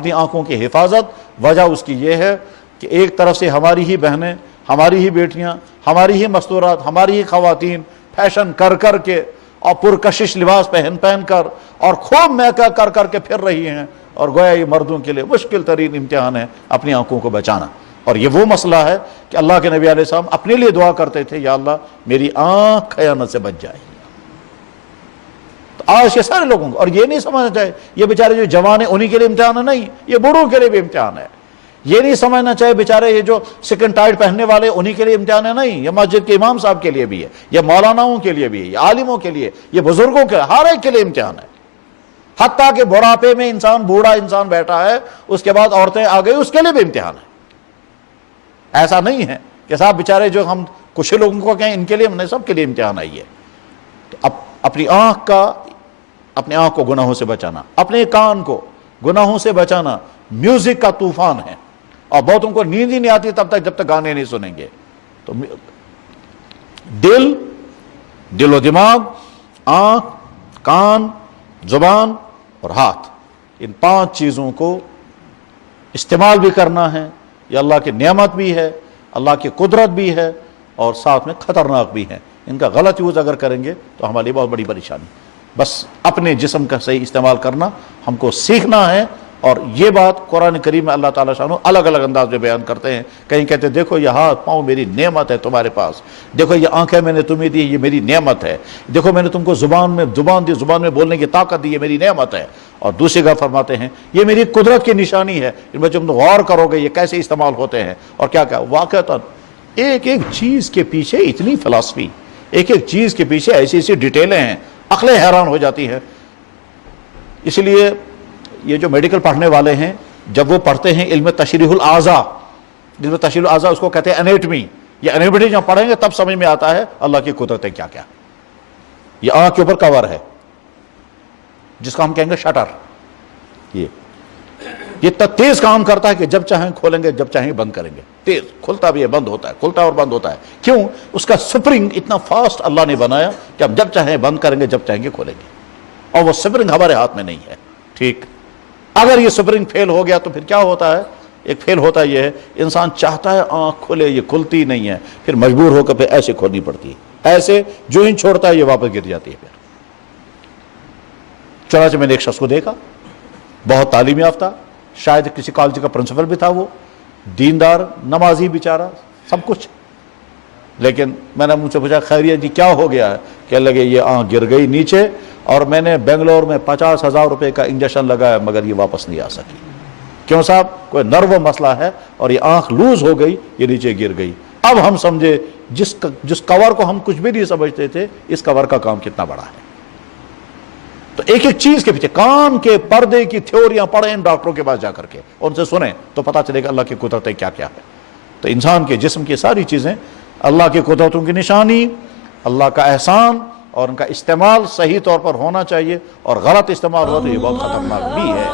اپنی آنکھوں کی حفاظت، وجہ اس کی یہ ہے کہ ایک طرف سے ہماری ہی بہنیں، ہماری ہی بیٹیاں، ہماری ہی مستورات، ہماری ہی خواتین فیشن کر کر کے اور پرکشش لباس پہن پہن کر اور خوب میک اپ کر کر کے پھر رہی ہیں، اور گویا یہ مردوں کے لیے مشکل ترین امتحان ہے اپنی آنکھوں کو بچانا۔ اور یہ وہ مسئلہ ہے کہ اللہ کے نبی علیہ السلام اپنے لیے دعا کرتے تھے، یا اللہ میری آنکھ خیانت سے بچ جائے۔ تو آج کے سارے لوگوں کو، اور یہ نہیں سمجھنا چاہیے یہ بیچارے جو جوان ہیں انہی کے لیے امتحان ہے، نہیں، یہ بوڑھوں کے لیے بھی امتحان ہے۔ یہ نہیں سمجھنا چاہیے بیچارے یہ جو سیکنڈ ٹائٹ پہننے والے انہی کے لیے امتحان ہے، نہیں، یہ مسجد کے امام صاحب کے لیے بھی ہے، یہ مولاناؤں کے لیے بھی ہے، یہ عالموں کے لیے، یہ بزرگوں کے، ہر ایک کے لیے امتحان ہے۔ حتیٰ کہ بڑھاپے میں انسان، بوڑھا انسان بیٹھا ہے، اس کے بعد عورتیں آ گئی، اس کے لیے بھی امتحان ہے۔ ایسا نہیں ہے کہ صاحب بیچارے جو ہم کچھ لوگوں کو کہیں ان کے لیے نہیں، سب کے لیے امتحان آئی ہے۔ تو اپنی آنکھ کو گناہوں سے بچانا، اپنے کان کو گناہوں سے بچانا میوزک کا طوفان ہے، اور بہتوں کو نیند ہی نہیں آتی تب تک جب تک گانے نہیں سنیں گے۔ تو دل و دماغ، آنکھ، کان، زبان اور ہاتھ، ان 5 چیزوں کو استعمال بھی کرنا ہے۔ یہ اللہ کی نعمت بھی ہے، اللہ کی قدرت بھی ہے، اور ساتھ میں خطرناک بھی ہے۔ ان کا غلط یوز اگر کریں گے تو ہمارے لیے بہت بڑی پریشانی۔ بس اپنے جسم کا صحیح استعمال کرنا ہم کو سیکھنا ہے، اور یہ بات قرآن کریم میں اللہ تعالیٰ شانہ الگ الگ انداز میں بیان کرتے ہیں۔ کہیں کہتے ہیں دیکھو یہ ہاتھ پاؤں میری نعمت ہے تمہارے پاس، دیکھو یہ آنکھیں میں نے تمہیں دی، یہ میری نعمت ہے، دیکھو میں نے تم کو زبان دی، زبان میں بولنے کی طاقت دی، یہ میری نعمت ہے۔ اور دوسری جگہ فرماتے ہیں یہ میری قدرت کی نشانی ہے، ان میں جب تم غور کرو گے یہ کیسے استعمال ہوتے ہیں، اور کیا کیا واقعتاً ایک ایک چیز کے پیچھے اتنی فلسفی، ایک ایک چیز کے پیچھے ایسی ایسی ڈیٹیلیں ہیں، عقلیں حیران ہو جاتی ہیں۔ اس لیے یہ جو میڈیکل پڑھنے والے ہیں، جب وہ پڑھتے ہیں علم تشریح الاعضاء، جس میں تشریح الاعضاء اس کو کہتے ہیں انیٹمی، یہ انیٹمی جب پڑھیں گے تب سمجھ میں آتا ہے اللہ کی قدرتیں کیا کیا۔ یہ آنکھ کے اوپر کور ہے جس کا ہم کہیں گے شٹر، یہ اتنا تیز کام کرتا ہے کہ جب چاہیں کھولیں گے، جب چاہیں بند کریں گے، تیز کھلتا بھی ہے، بند ہوتا ہے، کھلتا اور بند ہوتا ہے۔ کیوں؟ اس کا سپرنگ اتنا فاسٹ اللہ نے بنایا کہ ہم جب چاہیں بند کریں گے، جب چاہیں گے کھولیں گے، اور وہ سپرنگ ہمارے ہاتھ میں نہیں ہے۔ ٹھیک، اگر یہ سپرنگ فیل ہو گیا تو پھر کیا ہوتا ہے؟ ایک فیل ہوتا یہ ہے انسان چاہتا ہے آنکھ کھلے، یہ کھلتی نہیں ہے، پھر مجبور ہو کر پھر ایسے کھولنی پڑتی ہے، ایسے جو ہی چھوڑتا ہے یہ واپس گر جاتی ہے۔ پھر چنانچہ میں نے ایک شخص کو دیکھا، بہت تعلیم یافتہ، شاید کسی کالج کا پرنسپل بھی تھا، وہ دیندار، نمازی بیچارہ، سب کچھ، لیکن میں نے مجھ سے پوچھا خیریت جی کیا ہو گیا ہے؟ کہنے لگے یہ آنکھ گر گئی نیچے، اور میں نے بنگلور میں 50,000 روپے کا انجیکشن لگایا مگر یہ واپس نہیں آ سکی۔ کیوں صاحب؟ کوئی نرو مسئلہ ہے، اور یہ آنکھ لوز ہو گئی، یہ نیچے گر گئی۔ اب ہم سمجھے جس کور کو ہم کچھ بھی نہیں سمجھتے تھے، اس کور کا کام کتنا بڑا ہے۔ تو ایک ایک چیز کے پیچھے، کان کے پردے کی تھیوریاں پڑھیں ڈاکٹروں کے پاس جا کر کے، ان سے سنیں تو پتہ چلے گا اللہ کی قدرتیں کیا کیا ہے۔ تو انسان کے جسم کی ساری چیزیں اللہ کی قدرتوں کی نشانی، اللہ کا احسان، اور ان کا استعمال صحیح طور پر ہونا چاہیے، اور غلط استعمال ہو تو یہ بہت خطرناک بھی ہے۔